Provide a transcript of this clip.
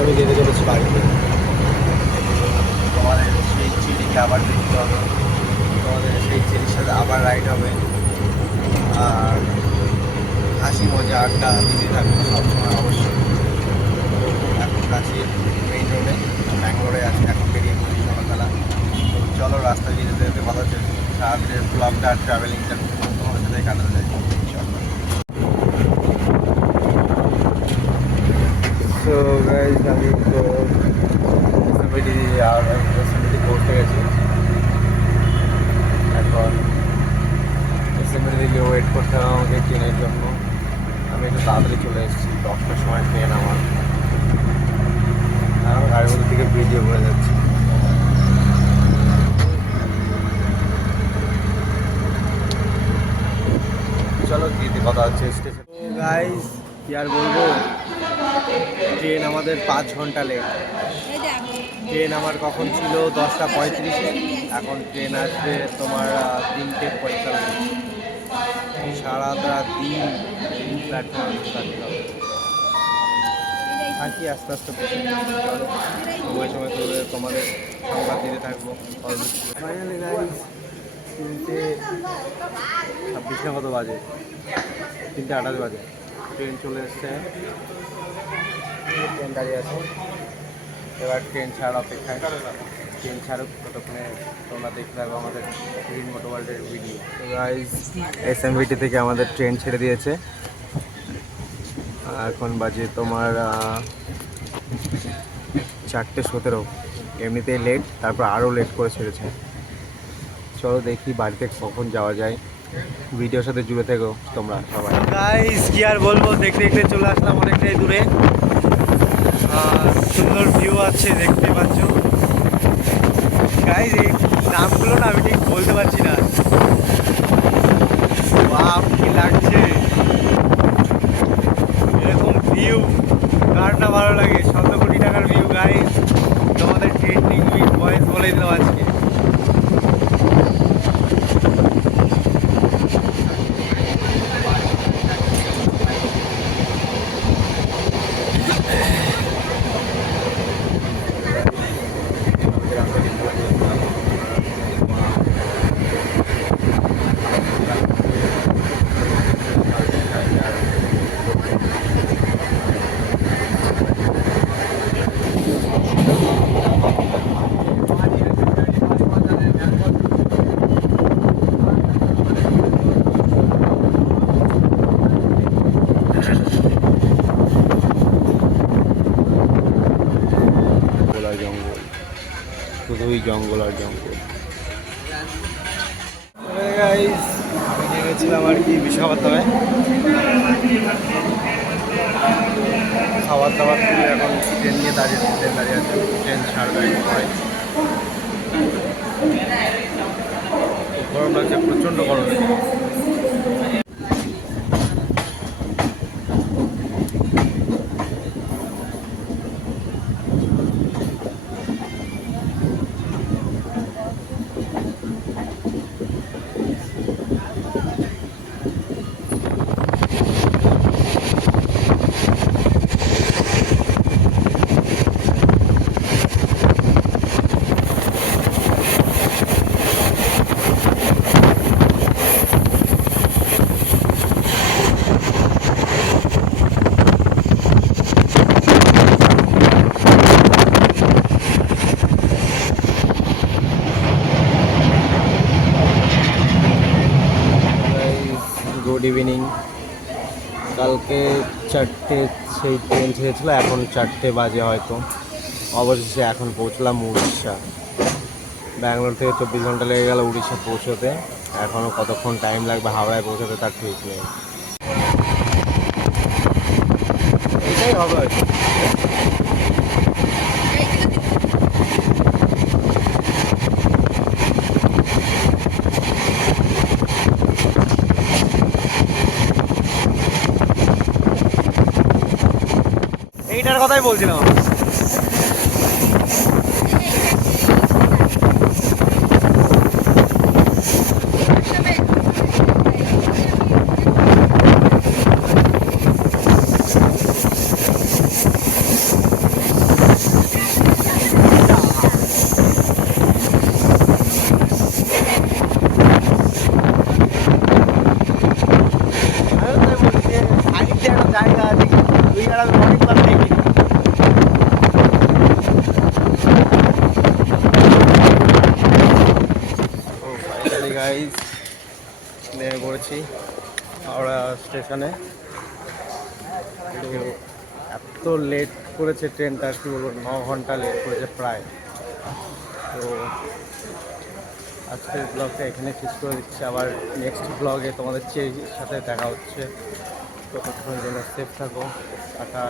আমি যেতে চলেছি বাড়িতে। তোমাদের সেই চিড়িকে আবার দেখতে হবে, তোমাদের সেই চিড়ির সাথে আবার রাইড হবে, আর হাসি মজা আড্ডা দিতে থাকবো সবসময় অবশ্যই। এখন কাছে মেইন রোডে ব্যাঙ্গালোরে আছে, এখন বেরিয়ে পড়ি সকালবেলা। তো চলো রাস্তায় যেতে যেতে কথা হচ্ছে সারাদিনের ব্লগটা আর ট্রাভেলিংটা তোমার সাথে কাটাতে যাই। তো গাইজ আমি তো এসএমবিটি পৌঁছে গেছি। এখন এসএমবিটি থেকে ওয়েট করতে হবে আমাকে ট্রেনের জন্য। আমি একটু তাড়াতাড়ি চলে এসেছি, 10টার সময় ট্রেন আমার। আমি গাড়ির মধ্যে থেকে ভিডিও করে যাচ্ছি। চলো দিদি কথা হচ্ছে স্টেশন। গাইজ কি আর বলবো, ট্রেন আমাদের 5 ঘন্টা লেট। ট্রেন আমার কখন ছিল 10টা 35-এ, এখন ট্রেন আসবে তোমার 3টে 45। সারাটা দিন প্ল্যাটফর্মে থাকতে হবে। থাকি আস্তে আস্তে চলো, সময় সময় করে তোমাদের সংবাদ দিতে থাকবো। ফাইনালি গাইজ 3টে 26 কত বাজে, 3টে 28 বাজে ট্রেন চলে এসছে। ট্রেন দাঁড়িয়ে আছে, এবার ট্রেন ছাড়ার অপেক্ষায়। ট্রেন ছাড়ুক ততক্ষণে তোমরা দেখতে থাকবো আমাদের গ্রিন মোটো ওয়ার্ল্ডের ভিডিও। তো গাইজ এসএমবিটি থেকে আমাদের ট্রেন ছেড়ে দিয়েছে। এখন বাজে তোমার 4টে 17। এমনিতেই লেট, তারপর আরও লেট করে ছেড়েছে। চলো দেখি বাড়িতে কখন যাওয়া যায়। ভিডিওর সাথে জুড়ে থেকো তোমরা সবাই। গাইজ কি আর বলবো, দেখতে দেখতে চলে আসলাম অনেকটাই দূরে। সুন্দর ভিউ আছে দেখতে পাচ্ছ। গাইজ এই নামগুলো না আমি ঠিক বলতে পারছি না। বাপ কি লাগছে, এরকম ভিউ কার না ভালো লাগে। 100 কোটি টাকার ভিউ গাইজ, তোমাদের ট্রেন্ডিং ভয়েস বলে দিলাম আজকে। জঙ্গল, শুধুই জঙ্গল আর জঙ্গল। আমি গিয়েছিলাম আর কি বিশাখাপত্তনায় খাবার দাবার করে। এখন ট্রেন নিয়ে দাঁড়িয়ে আছে, ট্রেন ছাড়বে পরে। গরম লাগছে, প্রচণ্ড গরম লাগছে। Good evening. কালকে 4টে সেই ট্রেন ছেড়েছিল, এখন 4টে বাজে হয়তো। অবশেষে এখন পৌঁছলাম উড়িষ্যা। ব্যাঙ্গালোর থেকে 24 ঘন্টা লেগে গেল উড়িষ্যা পৌঁছতে। এখনও কতক্ষণ টাইম লাগবে হাওড়ায় পৌঁছতে তার ঠিক নেই। এটাই হবে হয়তো। এইটার কথাই বলছিলাম। এবার আমি মর্নিং ক্লাস দেখি। ও ফাইনালি গাইজ নেমে পড়েছি হাওড়া স্টেশনে। তো এত লেট করেছে ট্রেনটা, কি বলবো, 9 ঘন্টা লেট করেছে প্রায়। তো আজকের ব্লগটা এখানে শেষ করে দিচ্ছি, আবার নেক্সট ব্লগে তোমাদের সাথে দেখা হচ্ছে। ততক্ষণের জন্য সেফ থাকো, টাটা।